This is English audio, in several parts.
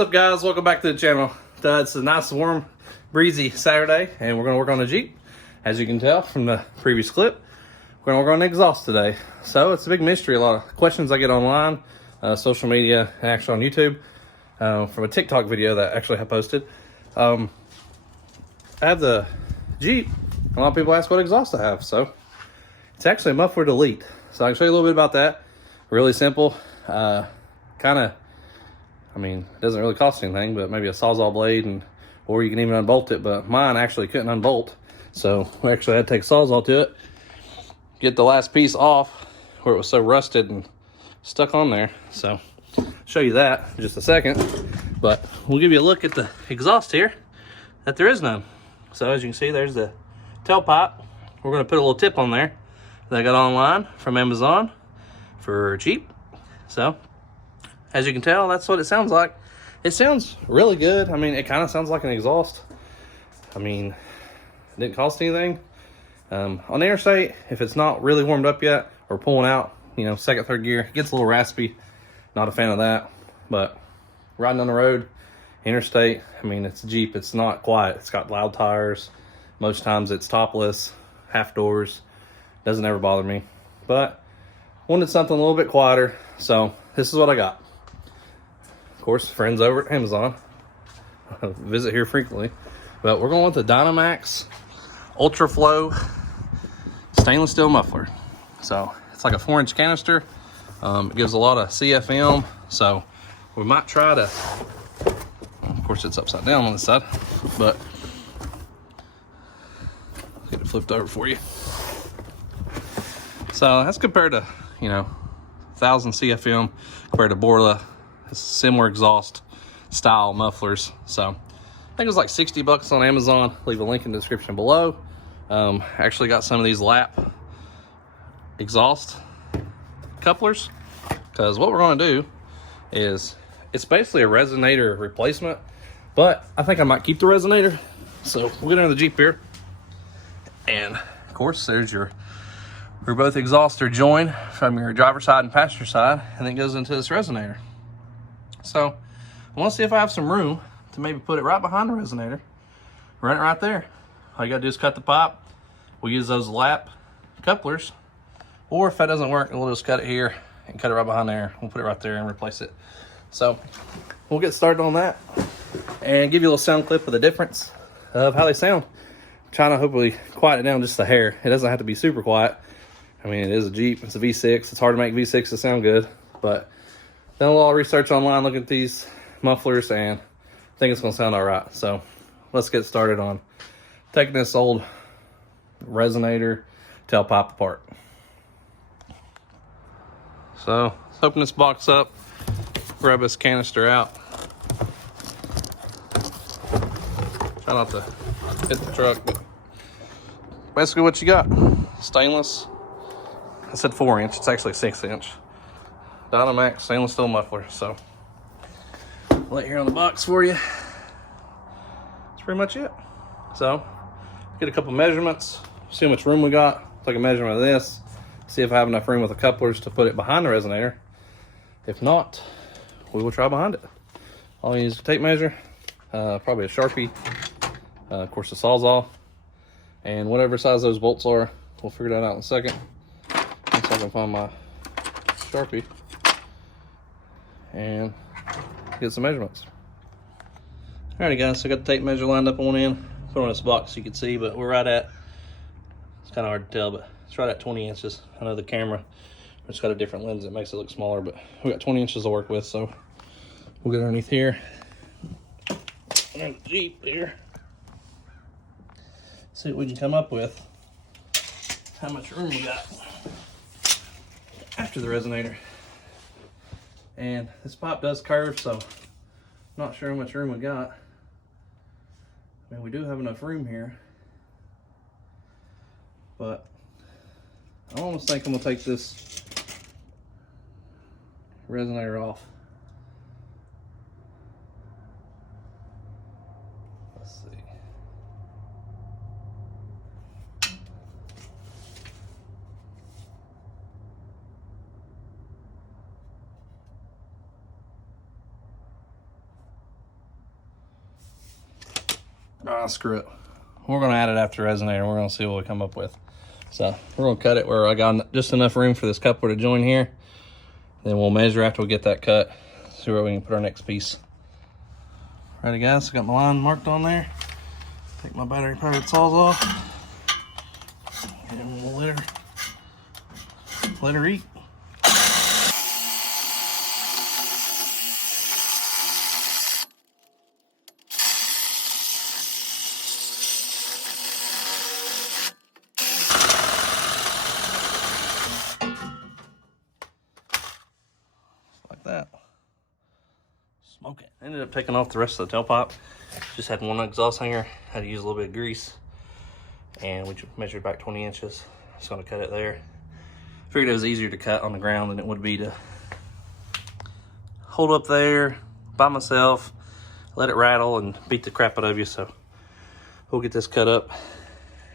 What's up, guys? Welcome back to the channel. It's a nice, warm, breezy Saturday, and we're going to work on the Jeep. As you can tell from the previous clip, we're going to work on the exhaust today. So it's a big mystery. A lot of questions I get online, social media, and actually on YouTube, from a TikTok video that actually I posted. I have the Jeep. A lot of people ask what exhaust I have. So it's actually a muffler delete. So I can show you a little bit about that. Really simple. I mean, it doesn't really cost anything, but maybe a Sawzall blade, or you can even unbolt it. But mine actually couldn't unbolt, so we actually had to take a Sawzall to it, get the last piece off where it was so rusted and stuck on there. So I'll show you that in just a second, but we'll give you a look at the exhaust here, that there is none. So as you can see, there's the tailpipe. We're going to put a little tip on there that I got online from Amazon for Jeep. So as you can tell, that's what it sounds like. It sounds really good. I mean, it kind of sounds like an exhaust. I mean, it didn't cost anything. On the interstate, if it's not really warmed up yet or pulling out, you know, second, third gear, it gets a little raspy. Not a fan of that. But riding on the road, interstate, I mean, it's a Jeep. It's not quiet. It's got loud tires. Most times it's topless, half doors. Doesn't ever bother me. But wanted something a little bit quieter, so this is what I got. Of course, friends over at Amazon visit here frequently, but we're going with the Dynamax Ultra Flow stainless steel muffler. So it's like a 4-inch canister. It gives a lot of CFM, so we might try to, of course it's upside down on this side, but I'll get it flipped over for you. So that's compared to, you know, 1,000 CFM compared to Borla. It's similar exhaust style mufflers. So I think it was like 60 bucks on Amazon. Leave a link in the description below. Actually got some of these lap exhaust couplers, because what we're going to do is, it's basically a resonator replacement, but I think I might keep the resonator. So we'll get into the Jeep here, and of course there's your, where both exhausts are joined from your driver's side and passenger side, and then it goes into this resonator. So I want to see if I have some room to maybe put it right behind the resonator, run it right there. All you gotta do is cut the pipe. We'll use those lap couplers, or if that doesn't work, we'll just cut it here and cut it right behind there. We'll put it right there and replace it. So we'll get started on that and give you a little sound clip of the difference of how they sound. I'm trying to hopefully quiet it down just a hair. It doesn't have to be super quiet. I mean, it is a Jeep, it's a V6. It's hard to make V6s sound good, but done a lot of research online looking at these mufflers, and I think it's gonna sound all right. So let's get started on taking this old resonator tailpipe apart. So let's open this box up, grab this canister out. Try not to hit the truck, but basically what you got, stainless, I said 4-inch, it's actually 6-inch. Dynamax stainless steel muffler. So lay it here on the box for you. That's pretty much it. So get a couple measurements, see how much room we got. Take a measurement of this, see if I have enough room with the couplers to put it behind the resonator. If not, we will try behind it. All you need is a tape measure, probably a Sharpie, of course a Sawzall, and whatever size those bolts are. We'll figure that out in a second once I can find my Sharpie and get some measurements. Alrighty guys, so I got the tape measure lined up on in, put it on this box so you can see, but we're right at, it's kind of hard to tell, but it's right at 20 inches. I know the camera, it's got a different lens that makes it look smaller, but we got 20 inches to work with, so we'll get underneath here. And the Jeep here. See what we can come up with, how much room we got after the resonator. And this pipe does curve, so I'm not sure how much room we got. I mean, we do have enough room here, but I almost think I'm gonna take this resonator off. Let's see. Ah, screw it. We're gonna add it after resonator. We're gonna see what we come up with. So we're gonna cut it where I got just enough room for this coupler to join here. Then we'll measure after we get that cut. See where we can put our next piece. Alrighty guys, I got my line marked on there. Take my battery powered saws off. And we'll let her eat. Like that. Smoke it. Ended up taking off the rest of the tailpipe. Just had one exhaust hanger. Had to use a little bit of grease. And we measured back 20 inches. Just gonna cut it there. Figured it was easier to cut on the ground than it would be to hold up there by myself, let it rattle and beat the crap out of you. So we'll get this cut up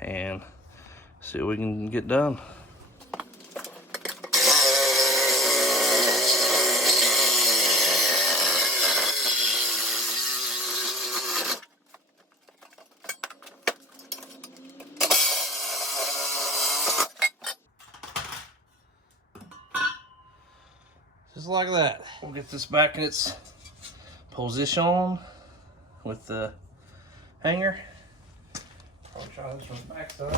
and see what we can get done. Just like that. We'll get this back in its position with the hanger. Probably try this from the back side.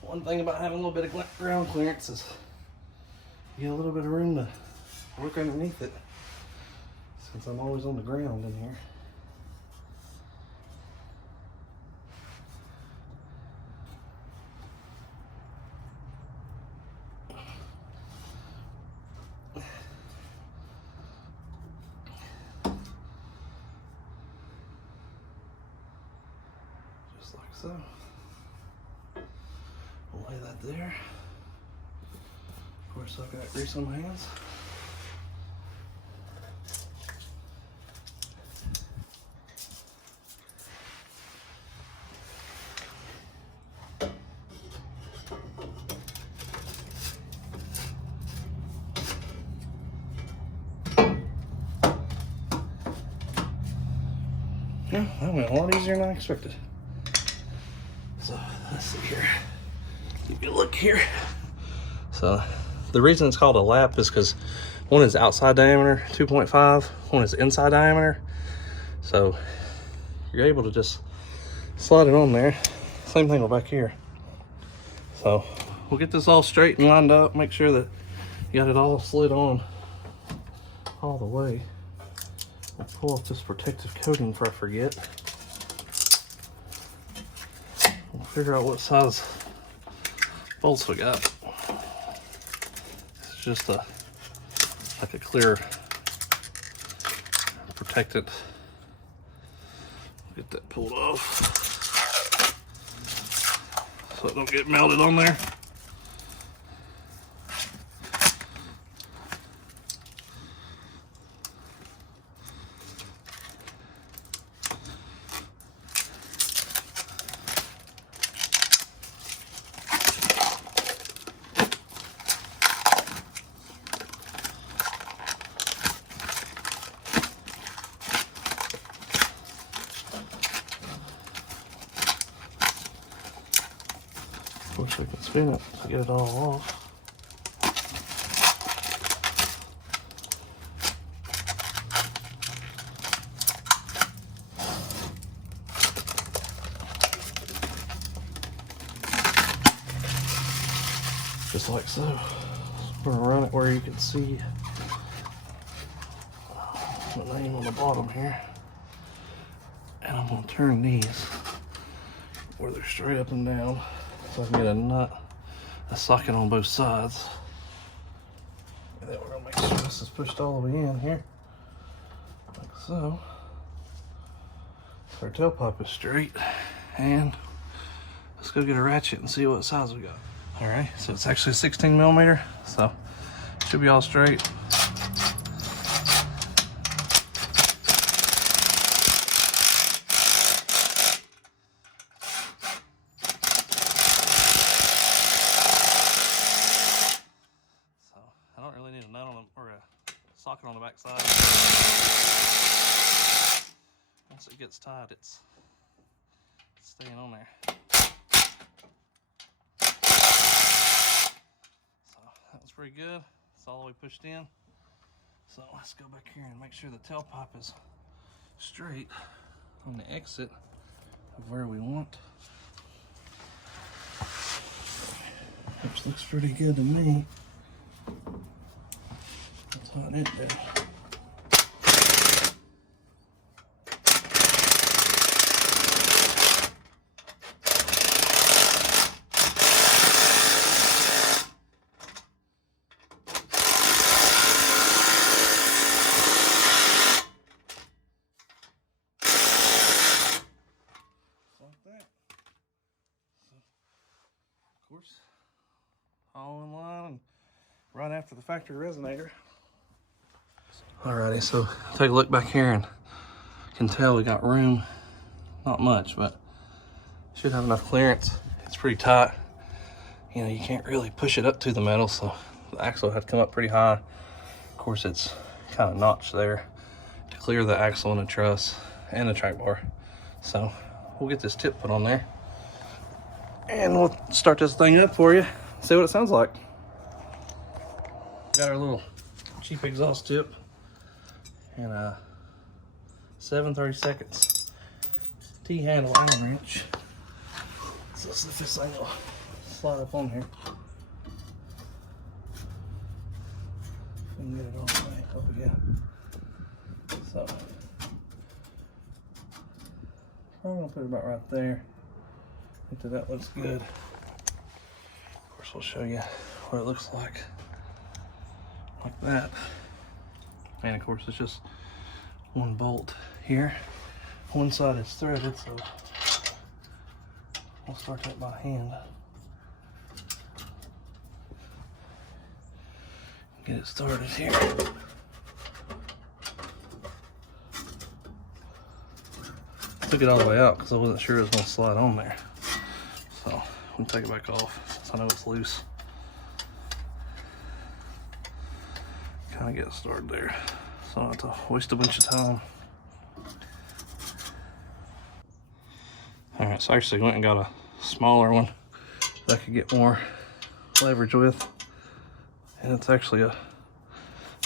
One thing about having a little bit of ground clearance is you get a little bit of room to look underneath it, since I'm always on the ground in here. Just like so. We'll lay that there. Of course, I've got grease on my hands. Yeah, that went a lot easier than I expected. So let's see here. Give you a look here. So the reason it's called a lap is because one is outside diameter, 2.5, one is inside diameter. So you're able to just slide it on there. Same thing back here. So we'll get this all straight and lined up, make sure that you got it all slid on all the way. We'll pull off this protective coating before I forget. We'll figure out what size bolts we got. It's just like a clear protectant. Get that pulled off so it don't get melted on there. Of course, we can spin it to get it all off. Just like so. I'm going to run it where you can see the name on the bottom here. And I'm going to turn these where they're straight up and down, so I can get a socket on both sides. And then we're gonna make sure this is pushed all the way in here, like so. So our tailpipe is straight, and let's go get a ratchet and see what size we got. All right, so it's actually a 16 millimeter, so it should be all straight. I don't really need a nut on them or a socket on the back side. Once it gets tight, it's staying on there. So that was pretty good. It's all the way pushed in. So let's go back here and make sure the tailpipe is straight on the exit of where we want. Which looks pretty good to me. That's how it did. Like that. So, of course, all in line and right after the factory resonator. Alrighty, so take a look back here and you can tell we got room. Not much, but should have enough clearance. It's pretty tight. You know, you can't really push it up to the metal, so the axle had to come up pretty high. Of course, it's kind of notched there to clear the axle and the truss and the track bar. So we'll get this tip put on there and we'll start this thing up for you, see what it sounds like. Got our little cheap exhaust tip and a 7/32 T-handle Allen wrench. So let's see if this thing will slide up on here. And get it all the way. Oh yeah. So I'm gonna put it about right there. I think that looks good. Of course, we'll show you what it looks like that. And of course, it's just one bolt here. One side is threaded, so we'll start that by hand. Get it started here. Took it all the way out because I wasn't sure it was going to slide on there. So we'll take it back off since I know it's loose. Kind of get started there, so I don't have to waste a bunch of time. All right, so I actually went and got a smaller one that I could get more leverage with, and it's actually a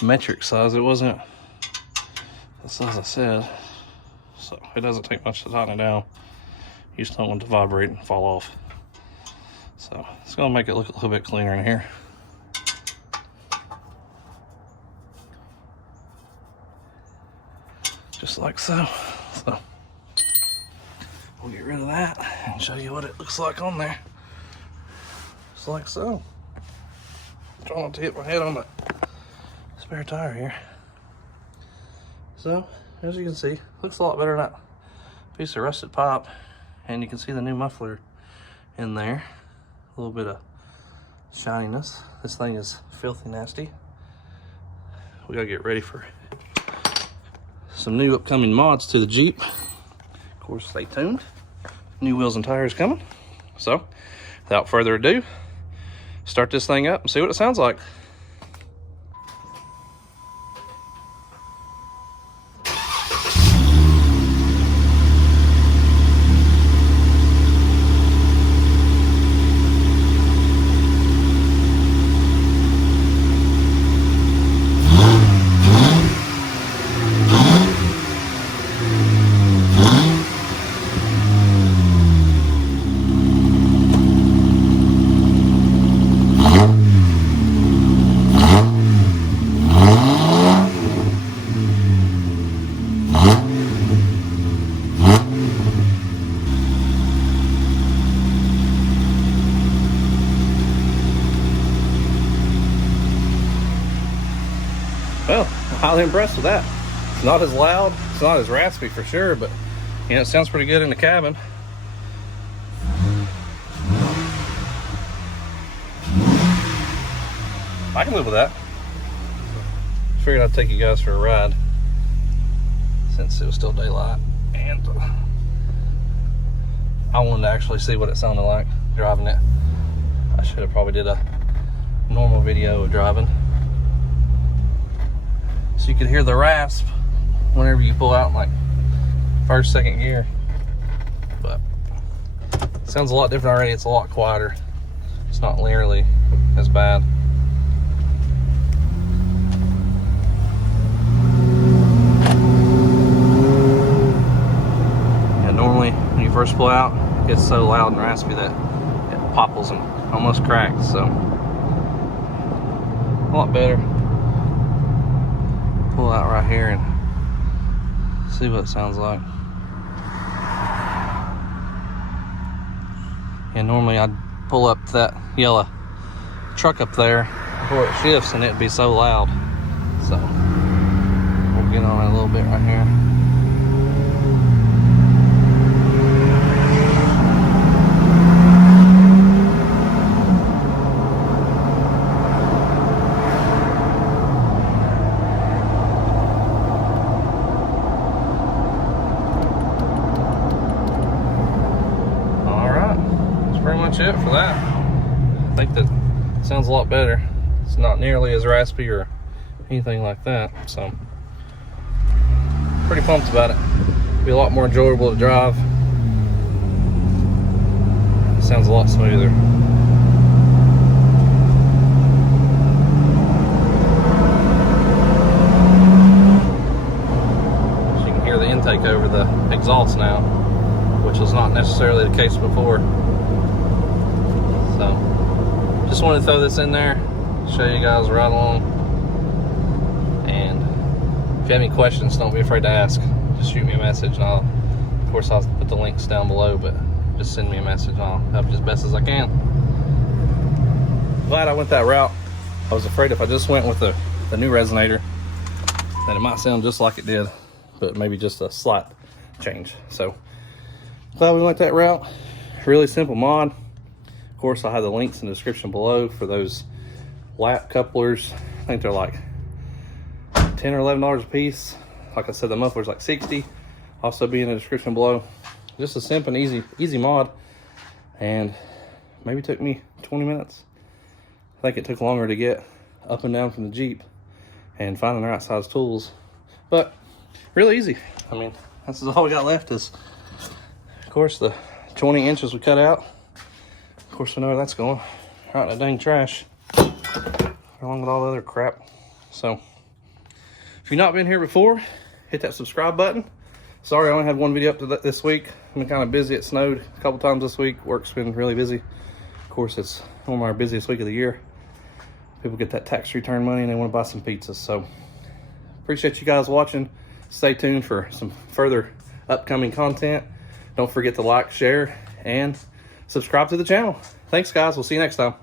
metric size. It wasn't the size I said, so it doesn't take much to tighten it down. You just don't want it to vibrate and fall off. So it's gonna make it look a little bit cleaner in here. Just like so. So we'll get rid of that and show you what it looks like on there. Just like so. Trying not to hit my head on the spare tire here. So as you can see, looks a lot better than that piece of rusted pipe, and you can see the new muffler in there. A little bit of shininess. This thing is filthy nasty. We gotta get ready for some new upcoming mods to the Jeep. Of course, stay tuned. New wheels and tires coming. So without further ado, start this thing up and see what it sounds like. Well, I'm highly impressed with that. It's not as loud, it's not as raspy for sure, but you know, it sounds pretty good in the cabin. I can live with that. Figured I'd take you guys for a ride since it was still daylight, and I wanted to actually see what it sounded like driving it. I should have probably did a normal video of driving, you could hear the rasp whenever you pull out in like first, second gear. But it sounds a lot different already. It's a lot quieter. It's not nearly as bad. Yeah, normally when you first pull out, it gets so loud and raspy that it popples and almost cracks. So a lot better. Pull out right here and see what it sounds like. And normally I'd pull up that yellow truck up there before it shifts and it'd be so loud. So we'll get on it a little bit right here. Pretty much it for that. I think that sounds a lot better. It's not nearly as raspy or anything like that, so pretty pumped about it. It'll be a lot more enjoyable to drive. It sounds a lot smoother. So you can hear the intake over the exhaust now, which was not necessarily the case before. So, just wanted to throw this in there, show you guys right along. And if you have any questions, don't be afraid to ask. Just shoot me a message, and of course, I'll put the links down below, but just send me a message and I'll help you as best as I can. Glad I went that route. I was afraid if I just went with the new resonator, that it might sound just like it did, but maybe just a slight change. So, glad we went that route. Really simple mod. Of course, I'll have the links in the description below for those lap couplers. I think they're like $10 or $11 a piece. Like I said, the muffler's like $60. Also be in the description below. Just a simple and easy mod. And maybe took me 20 minutes. I think it took longer to get up and down from the Jeep and finding the right size tools. But really easy. I mean, this is all we got left is, of course, the 20 inches we cut out. Of course, we know where that's going. Right in the dang trash. Along with all the other crap. So, if you've not been here before, hit that subscribe button. Sorry, I only had one video up to this week. I've been kind of busy. It snowed a couple times this week. Work's been really busy. Of course, it's one of our busiest week of the year. People get that tax return money and they want to buy some pizzas. So, appreciate you guys watching. Stay tuned for some further upcoming content. Don't forget to like, share, and subscribe to the channel. Thanks, guys. We'll see you next time.